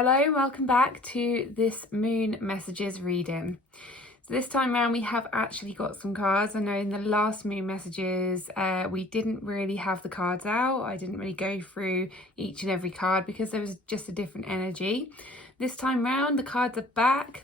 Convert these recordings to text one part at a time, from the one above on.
Hello, welcome back to this moon messages reading. So this time around we have actually got some cards. I know in the last moon messages we didn't really have the cards out. I didn't really go through each and every card because there was just a different energy. This time round the cards are back.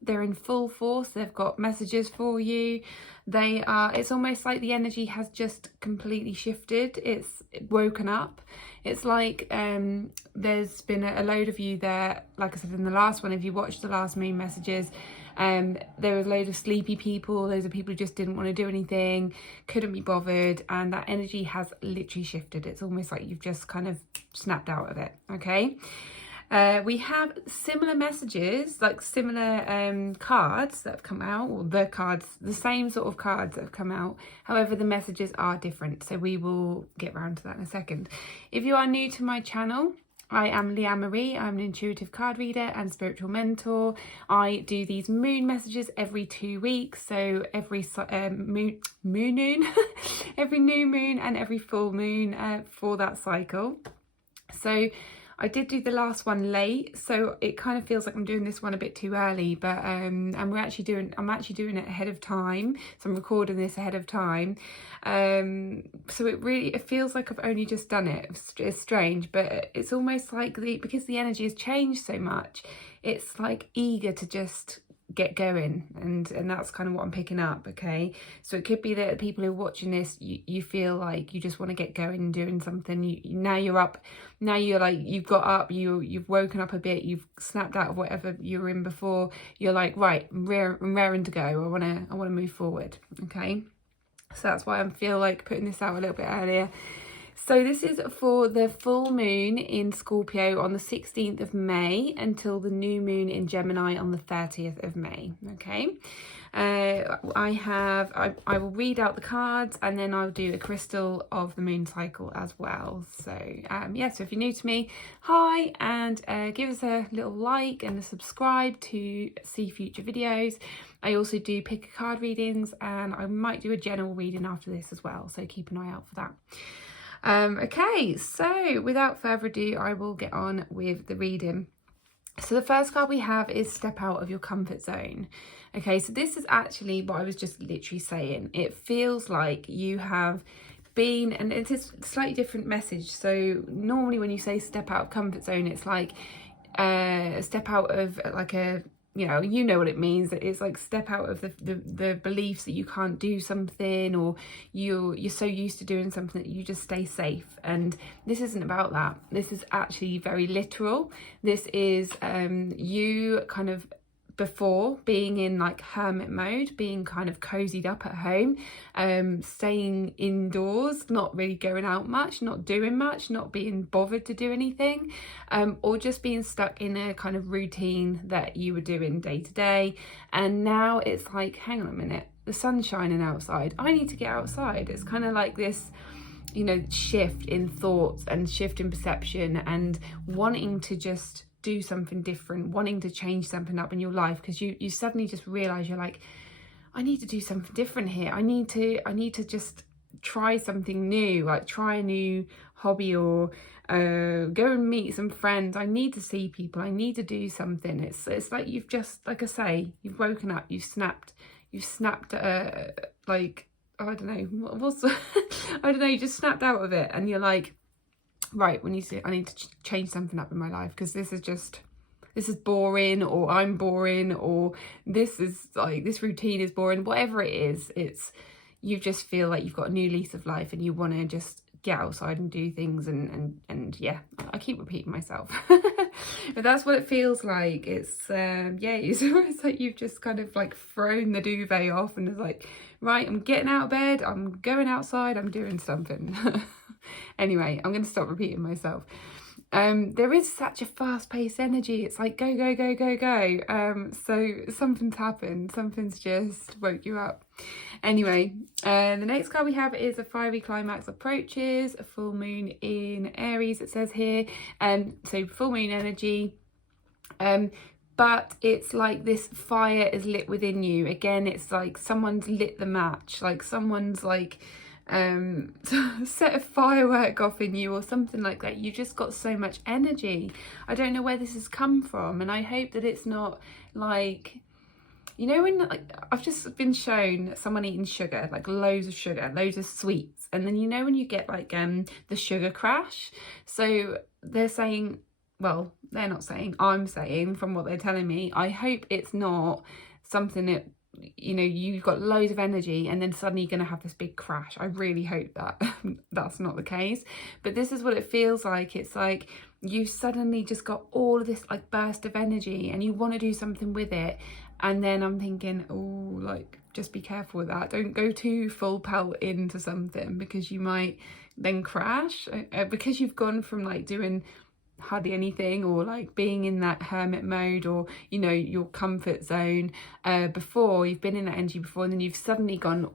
They're in full force. They've got messages for you. It's almost like the energy has just completely shifted. It's woken up. It's like there's been a load of you there, like I said in the last one, if you watched the last moon messages, there was a load of sleepy people. Those are people who just didn't want to do anything, couldn't be bothered, and that energy has literally shifted. It's almost like you've just kind of snapped out of it, okay? We have similar messages, like similar cards that have come out, or the same sort of cards that have come out. However, the messages are different, so we will get round to that in a second. If you are new to my channel, I am Leanne Marie. I'm an intuitive card reader and spiritual mentor. I do these moon messages every 2 weeks, so every moon, every new moon and every full moon for that cycle. So I did do the last one late, so it kind of feels like I'm doing this one a bit too early, but I'm actually doing it ahead of time. So I'm recording this ahead of time. So it feels like I've only just done it. It's strange, but it's almost like because the energy has changed so much, it's like eager to just get going, and that's kind of what I'm picking up. Okay, so it could be that people who are watching this, you feel like you just want to get going and doing something. Now you're up, now you're like, you've got up, you've woken up a bit, you've snapped out of whatever you were in before. You're like, right, I'm raring to go. I want to move forward. Okay, so that's why I feel like putting this out a little bit earlier. So this is for the full moon in Scorpio on the 16th of May until the new moon in Gemini on the 30th of May. Okay, I will read out the cards and then I'll do a crystal of the moon cycle as well. So so if you're new to me, hi, and give us a little like and a subscribe to see future videos. I also do pick a card readings, and I might do a general reading after this as well, so keep an eye out for that. Okay, so without further ado, I will get on with the reading. So the first card we have is step out of your comfort zone. Okay, so this is actually what I was just literally saying. It feels like you have been, and it's a slightly different message. So normally when you say step out of comfort zone, it's like step out of like a, you know what it means. It's like step out of the beliefs that you can't do something, or you're so used to doing something that you just stay safe. And this isn't about that. This is actually very literal. This is you kind of before being in like hermit mode, being kind of cozied up at home, staying indoors, not really going out much, not doing much, not being bothered to do anything, or just being stuck in a kind of routine that you were doing day to day. And now it's like, hang on a minute, the sun's shining outside, I need to get outside. It's kind of like this, shift in thoughts and shift in perception, and wanting to just do something different, wanting to change something up in your life, because you suddenly just realize you're like, I need to do something different here. I need to just try something new, like try a new hobby, or go and meet some friends. I need to see people. I need to do something. It's like you've just, like I say, you've woken up, you've snapped like, I don't know, I don't know, you just snapped out of it, and you're like, right, I need to change something up in my life, because this is boring, or I'm boring, or this routine is boring. Whatever it is, you just feel like you've got a new lease of life and you want to just get outside and do things, and yeah, I keep repeating myself. But that's what it feels like. It's almost like you've just kind of like thrown the duvet off and it's like, right, I'm getting out of bed, I'm going outside, I'm doing something. Anyway, I'm going to stop repeating myself. There is such a fast-paced energy. It's like go, go, go, go, go. So something's happened. Something's just woke you up. Anyway, the next card we have is a fiery climax approaches, a full moon in Aries, it says here. So full moon energy. But it's like this fire is lit within you. Again, it's like someone's lit the match. Like someone's like set a firework off in you or something like that. You've just got so much energy. I don't know where this has come from, and I hope that it's not like, you know, when like I've just been shown someone eating sugar, like loads of sugar, loads of sweets, and then you know when you get like the sugar crash. So they're saying, well, they're not saying, I'm saying from what they're telling me, I hope it's not something that, you know, you've got loads of energy and then suddenly you're going to have this big crash. I really hope that that's not the case. But this is what it feels like. It's like you suddenly just got all of this like burst of energy and you want to do something with it. And then I'm thinking, oh, like, just be careful with that. Don't go too full pelt into something because you might then crash, because you've gone from like doing hardly anything or like being in that hermit mode or, you know, your comfort zone before. You've been in that energy before and then you've suddenly gone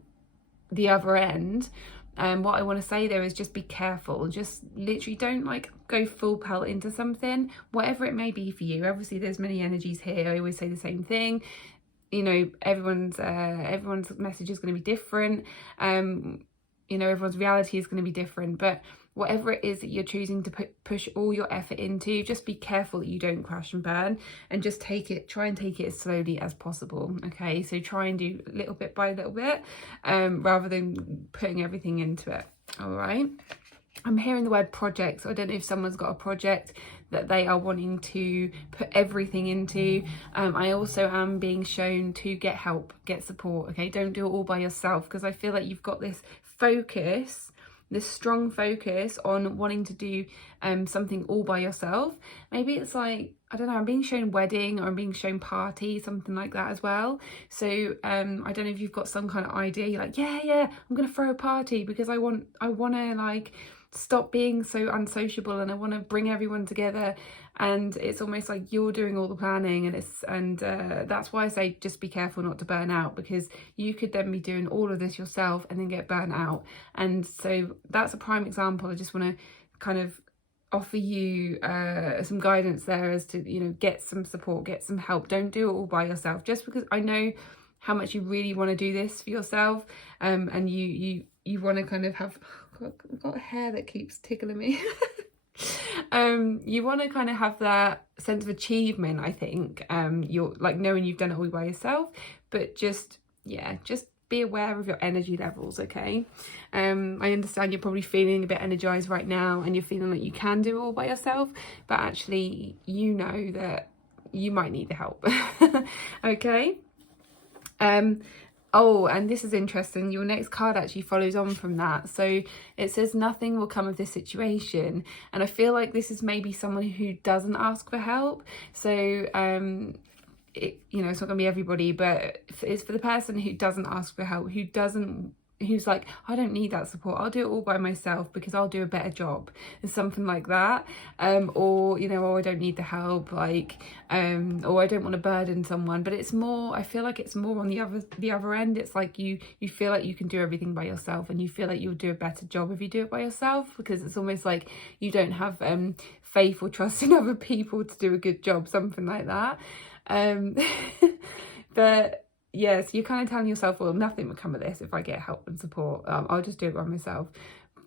the other end. What I want to say there is just be careful. Just literally don't like go full pelt into something, whatever it may be for you. Obviously there's many energies here. I always say the same thing. You know, everyone's message is going to be different. You know, everyone's reality is going to be different, but whatever it is that you're choosing to push all your effort into, just be careful that you don't crash and burn, and just try and take it as slowly as possible. Okay, so try and do little bit by little bit, rather than putting everything into it. All right. I'm hearing the word project, so I don't know if someone's got a project that they are wanting to put everything into. I also am being shown to get help, get support. Okay, don't do it all by yourself, because I feel like you've got this focus, this strong focus on wanting to do something all by yourself. Maybe it's like, I don't know, I'm being shown wedding or I'm being shown party, something like that as well. So I don't know if you've got some kind of idea. You're like, yeah, I'm gonna throw a party because I want to like stop being so unsociable and I want to bring everyone together. And it's almost like you're doing all the planning, and that's why I say just be careful not to burn out, because you could then be doing all of this yourself and then get burnt out. And so that's a prime example. I just want to kind of offer you some guidance there as to, you know, get some support, get some help. Don't do it all by yourself, just because I know how much you really want to do this for yourself, and you want to kind of have, I've got hair that keeps tickling me. You want to kind of have that sense of achievement, I think. You're like knowing you've done it all by yourself, but just be aware of your energy levels. Okay. I understand you're probably feeling a bit energized right now and you're feeling like you can do it all by yourself, but actually you know that you might need the help. Okay. Oh, and this is interesting. Your next card actually follows on from that. So it says nothing will come of this situation. And I feel like this is maybe someone who doesn't ask for help. So, you know, it's not going to be everybody, but it's for the person who doesn't ask for help, who's like, I don't need that support. I'll do it all by myself because I'll do a better job. It's something like that. Or, you know, oh, I don't need the help, like, or I don't want to burden someone. But it's more, I feel like it's more on the other end. It's like you feel like you can do everything by yourself and you feel like you'll do a better job if you do it by yourself, because it's almost like you don't have faith or trust in other people to do a good job, something like that. But yes, you're kind of telling yourself, well, nothing will come of this if I get help and support. I'll just do it by myself.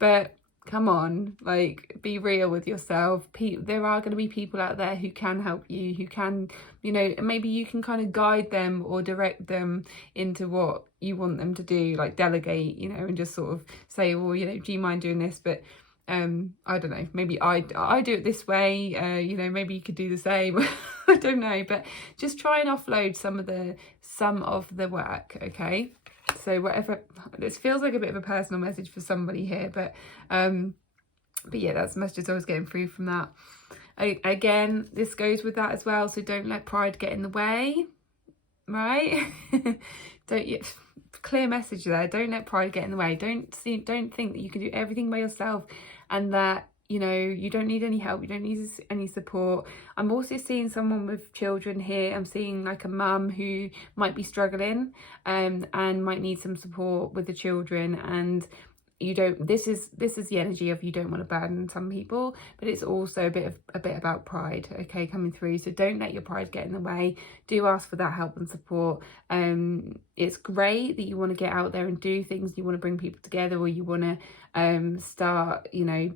But come on, like, be real with yourself. There are going to be people out there who can help you, who can, you know, maybe you can kind of guide them or direct them into what you want them to do, like delegate, you know, and just sort of say, well, you know, do you mind doing this? But I don't know, maybe I do it this way, you know, maybe you could do the same. I don't know, but just try and offload some of the work. Okay, so whatever, this feels like a bit of a personal message for somebody here, but yeah, that's the message I was getting through from that. Again, this goes with that as well, so don't let pride get in the way, right? Clear message there. Don't let pride get in the way. Don't think that you can do everything by yourself and that, you know, you don't need any help, you don't need any support. I'm also seeing someone with children here. I'm seeing like a mum who might be struggling and might need some support with the children, and you don't, this is the energy of you don't want to burden some people, but it's also a bit about pride, okay, coming through. So don't let your pride get in the way. Do ask for that help and support. It's great that you want to get out there and do things, you want to bring people together, or you want to start, you know,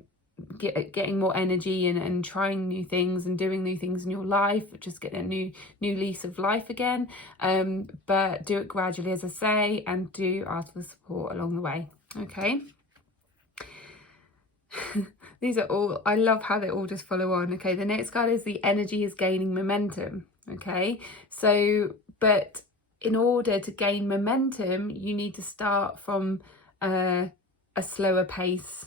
getting more energy and trying new things and doing new things in your life, just getting a new lease of life again. But do it gradually, as I say, and do ask for support along the way. Okay. These are all, I love how they all just follow on. Okay, the next card is the energy is gaining momentum. Okay, so but in order to gain momentum, you need to start from a slower pace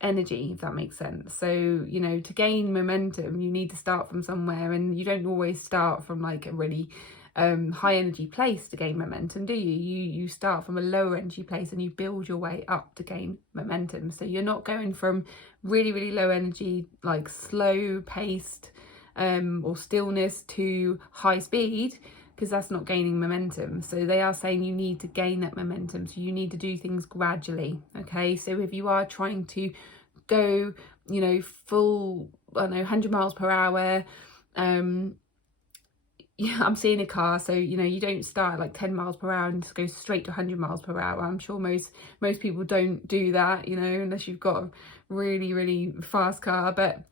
energy, if that makes sense. So, you know, to gain momentum, you need to start from somewhere, and you don't always start from like a really high energy place to gain momentum, do you? You start from a lower energy place and you build your way up to gain momentum. So you're not going from really low energy, like slow paced or stillness, to high speed, because that's not gaining momentum. So they are saying you need to gain that momentum, so you need to do things gradually. Okay, so if you are trying to go, you know, full, I don't know, 100 miles per hour, yeah, I'm seeing a car, so you know, you don't start at like 10 miles per hour and just go straight to 100 miles per hour. I'm sure most people don't do that, you know, unless you've got a really fast car. But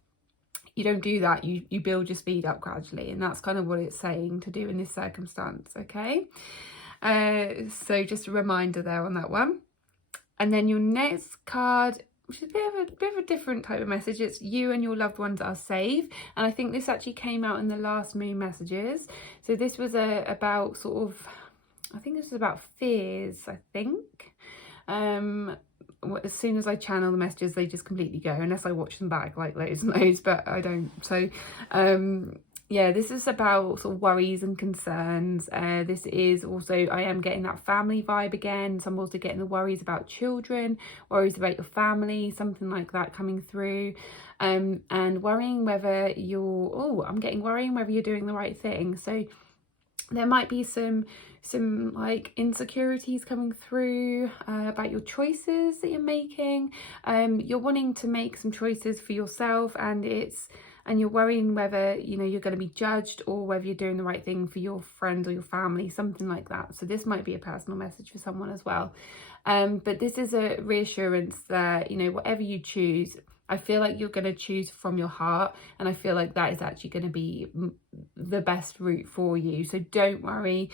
you don't do that, you build your speed up gradually, and that's kind of what it's saying to do in this circumstance. Okay, so just a reminder there on that one. And then your next card, which is a bit of a different type of message. It's you and your loved ones are safe. And I think this actually came out in the last moon messages. So this was about sort of, I think this was about fears, I think. As soon as I channel the messages, they just completely go, unless I watch them back like loads and loads, but I don't. So yeah, this is about sort of worries and concerns. This is also, I am getting that family vibe again. So I'm also getting the worries about children, worries about your family, something like that coming through. And worrying whether you're, I'm getting worrying whether you're doing the right thing. So there might be some like insecurities coming through about your choices that you're making. You're wanting to make some choices for yourself, and you're worrying whether, you know, you're going to be judged, or whether you're doing the right thing for your friends or your family, something like that. So this might be a personal message for someone as well. But this is a reassurance that, you know, whatever you choose, I feel like you're going to choose from your heart, and I feel like that is actually going to be the best route for you. So don't worry.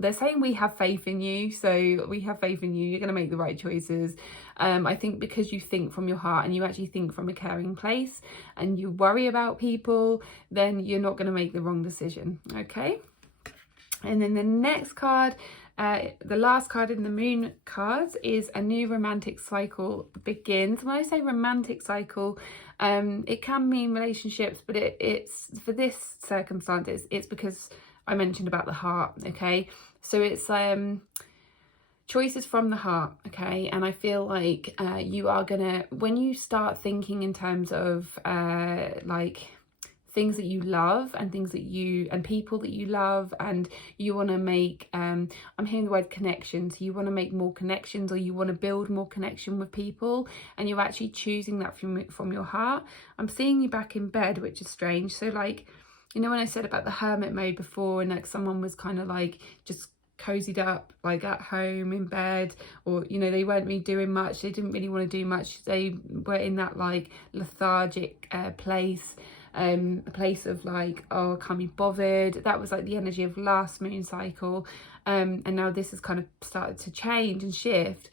They're saying we have faith in you, so we have faith in you. You're going to make the right choices. I think because you think from your heart and you actually think from a caring place, and you worry about people, then you're not going to make the wrong decision. Okay. And then the next card, the last card in the moon cards, is a new romantic cycle begins. When I say romantic cycle, it can mean relationships, but it's for this circumstance, it's because I mentioned about the heart. Okay, so it's choices from the heart. Okay, and I feel like you are gonna, when you start thinking in terms of like things that you love and things that you, and people that you love, and you want to make, I'm hearing the word connection. So you want to make more connections, or you want to build more connection with people, and you're actually choosing that from your heart. I'm seeing you back in bed, which is strange. So like, you know, when I said about the hermit mode before, and like someone was kind of like just cozied up, like at home in bed, or, you know, they weren't really doing much, they didn't really want to do much, they were in that like lethargic place, a place of like, oh, I can't be bothered. That was like the energy of last moon cycle, and now this has kind of started to change and shift.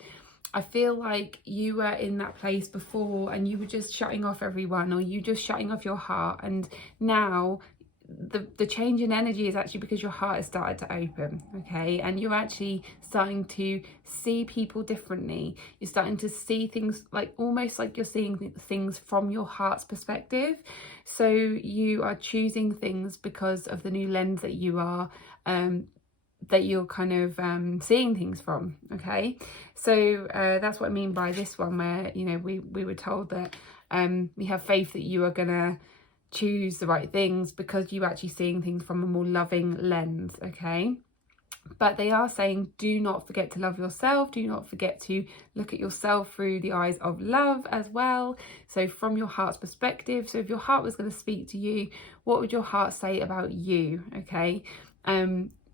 I feel like you were in that place before, and you were just shutting off everyone, or you just shutting off your heart, and now the change in energy is actually because your heart has started to open. Okay, and you're actually starting to see people differently. You're starting to see things like, almost like you're seeing things from your heart's perspective. So you are choosing things because of the new lens that you are that you're kind of seeing things from. Okay, so that's what I mean by this one, where, you know, we were told that we have faith that you are gonna choose the right things because you're actually seeing things from a more loving lens. Okay, But they are saying, do not forget to love yourself. Do not forget to look at yourself through the eyes of love as well. So from your heart's perspective. So if your heart was going to speak to you, what would your heart say about you? Okay.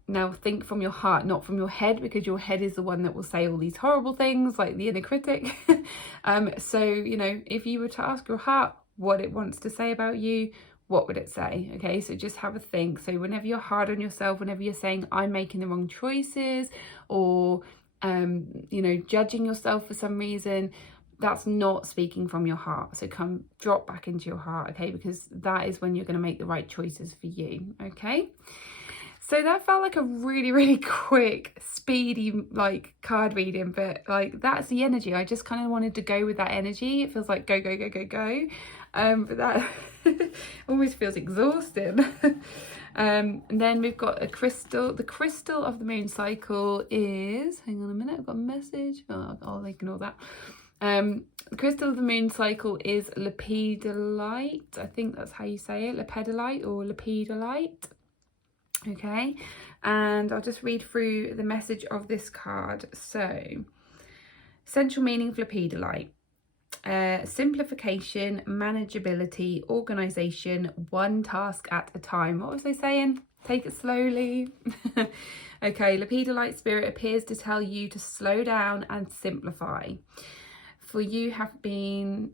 Now think from your heart, not from your head, because your head is the one that will say all these horrible things, like the inner critic. So, you know, if you were to ask your heart what it wants to say about you, what would it say? Okay, so just have a think. So whenever you're hard on yourself, whenever you're saying I'm making the wrong choices, or you know, judging yourself for some reason, that's not speaking from your heart. So come drop back into your heart, okay, because that is when you're going to make the right choices for you. Okay, so that felt like a really quick, speedy, like, card reading, but like that's the energy. I just kind of wanted to go with that energy. It feels like go. But that almost feels exhausting. And then we've got a crystal. The crystal of the moon cycle is, hang on a minute, I've got a message. Oh, I'll ignore that. The crystal of the moon cycle is lepidolite. I think that's how you say it, lepidolite or lepidolite. Okay, and I'll just read through the message of this card. So, central meaning of lepidolite. Simplification, manageability, organization, one task at a time. What was they saying? Take it slowly. Okay, lepidolite spirit appears to tell you to slow down and simplify. For you have been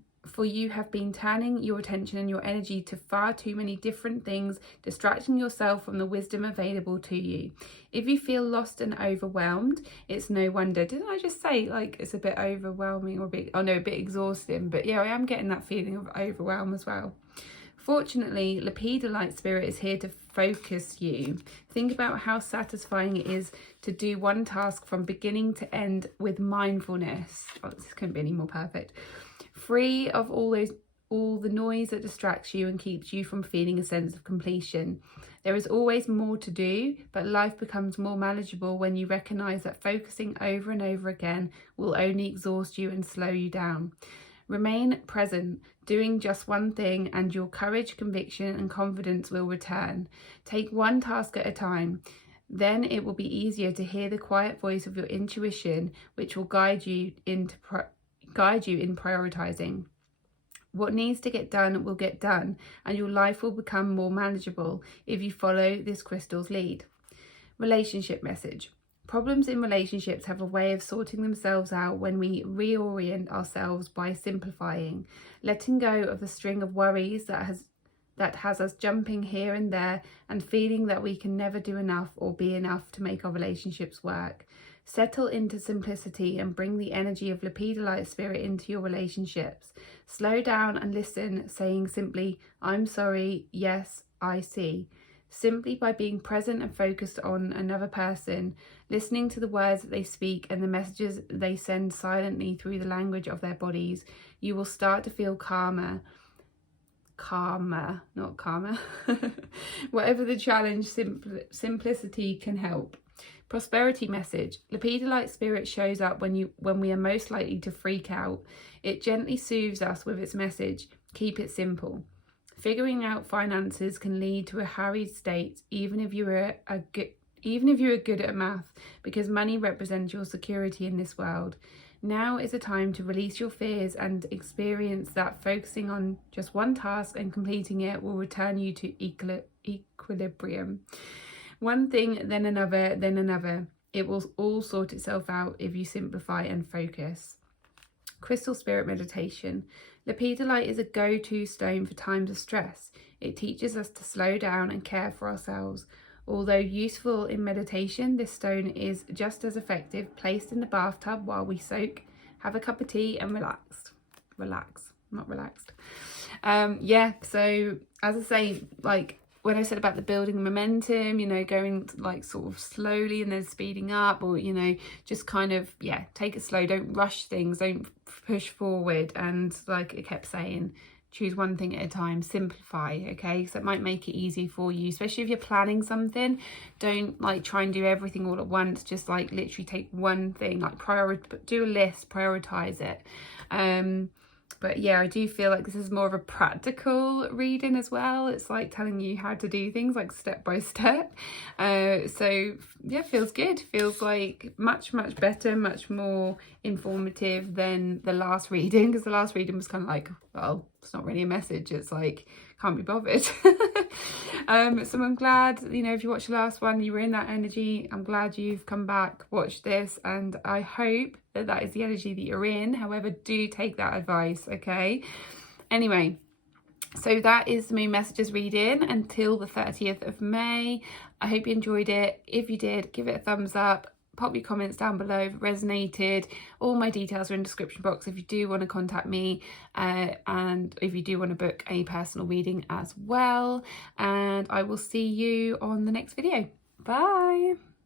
turning your attention and your energy to far too many different things, distracting yourself from the wisdom available to you. If you feel lost and overwhelmed, it's no wonder. Didn't I just say, like, it's a bit overwhelming or a bit exhausting? But yeah, I am getting that feeling of overwhelm as well. Fortunately, lepidolite spirit is here to focus you. Think about how satisfying it is to do one task from beginning to end with mindfulness. Oh, this couldn't be any more perfect. Free of all the noise that distracts you and keeps you from feeling a sense of completion. There is always more to do, but life becomes more manageable when you recognize that focusing over and over again will only exhaust you and slow you down. Remain present, doing just one thing, and your courage, conviction, and confidence will return. Take one task at a time. Then it will be easier to hear the quiet voice of your intuition, which will guide you in prioritizing. What needs to get done will get done, and your life will become more manageable if you follow this crystal's lead. Relationship message. Problems in relationships have a way of sorting themselves out when we reorient ourselves by simplifying, letting go of the string of worries that has us jumping here and there and feeling that we can never do enough or be enough to make our relationships work. Settle into simplicity and bring the energy of lepidolite spirit into your relationships. Slow down and listen, saying simply, I'm sorry, yes, I see. Simply by being present and focused on another person, listening to the words that they speak and the messages they send silently through the language of their bodies, you will start to feel calmer, not calmer. Whatever the challenge, simplicity can help. Prosperity message. Lepidolite spirit shows up when we are most likely to freak out. It gently soothes us with its message. Keep it simple. Figuring out finances can lead to a harried state, even if you are good at math, because money represents your security in this world. Now is a time to release your fears and experience that focusing on just one task and completing it will return you to equilibrium. One thing, then another, then another. It will all sort itself out if you simplify and focus. Crystal spirit meditation. Lepidolite is a go-to stone for times of stress. It teaches us to slow down and care for ourselves. Although useful in meditation, this stone is just as effective placed in the bathtub while we soak, have a cup of tea and relax, not relaxed. Yeah, so as I say, like when I said about the building momentum, you know, going like sort of slowly and then speeding up, or, you know, just kind of, yeah, take it slow, don't rush things, don't push forward. And like it kept saying, choose one thing at a time, simplify, okay? So it might make it easy for you, especially if you're planning something. Don't like try and do everything all at once, just like literally take one thing, like do a list, prioritize it. But yeah, I do feel like this is more of a practical reading as well. It's like telling you how to do things like step by step. So yeah, feels good. Feels like much better, much more informative than the last reading, because the last reading was kind of like, well, it's not really a message. It's like, can't be bothered. So I'm glad, you know, if you watched the last one, you were in that energy. I'm glad you've come back, watched this, and I hope that that is the energy that you're in. However, do take that advice, okay? Anyway, so that is the moon messages reading until the 30th of May. I hope you enjoyed it. If you did, give it a thumbs up. Pop your comments down below if it resonated. All my details are in the description box if you do want to contact me, and if you do want to book a personal reading as well. And I will see you on the next video. Bye.